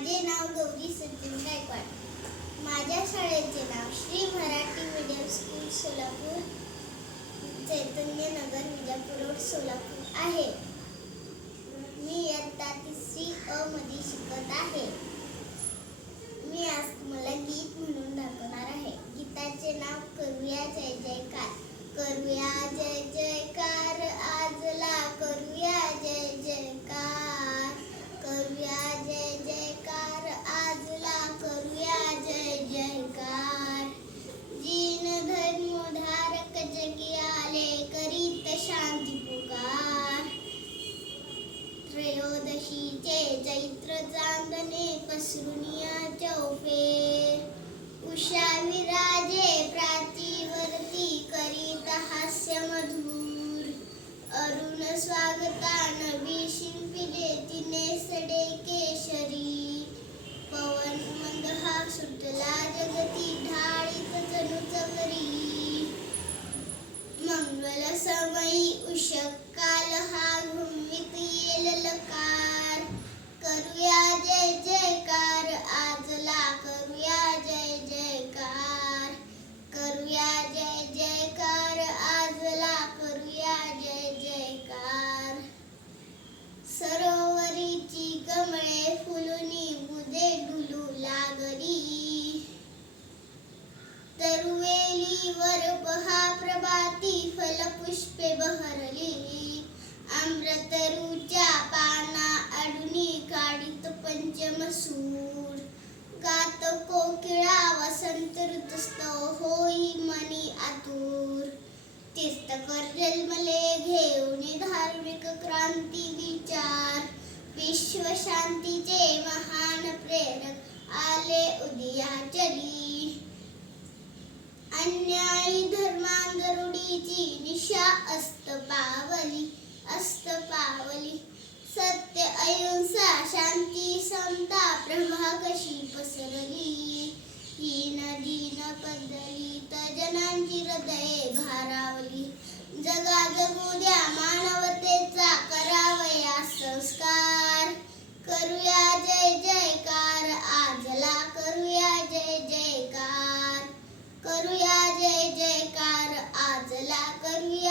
माझे नाव गौरी सचिन गायकवाड. माझ्या शाळेचे नाव Shri Marathi medium school Solapur Chaitanyanagar Vijapur road Solapur आहे. मी इयत्ता तिसरी अ मध्ये शिकत आहे. मी आज तुम्हाला गीत म्हणून दाखवणार आहे. गीताचे नाव करूया जय जयकार करूया जय जयकार. त्रयोदशीचे चैत्र चांदणे पसरुनिया चौफे। उषा विराजे प्राचीवरती करीत हास्य मधुर अरुण स्वागता नवी शिंपिले तिने सडे केशर तरुवेलीवर पहा प्रभाती फलपुष्पे बहरली. आम्रतरूच्या पाना अडुनी काढित पंचमसूर. गात कोकिळा वसंत ऋतुस्तव होई मनी आतुर. तीर्थकर जन्मले घेऊन धार्मिक क्रांती विचार. विश्व शांतीचे महान प्रेरक आले उदयाचली अन्यायी धर्मांगरुडीची निशा अस्त पावली अस्त पावली. सत्य अहिंसा शांती समता प्रभा कशी पसरली? ही नदी न पदली तजनांची जनांची हृदये भारावली. जगा जगू द्या मानव sacaría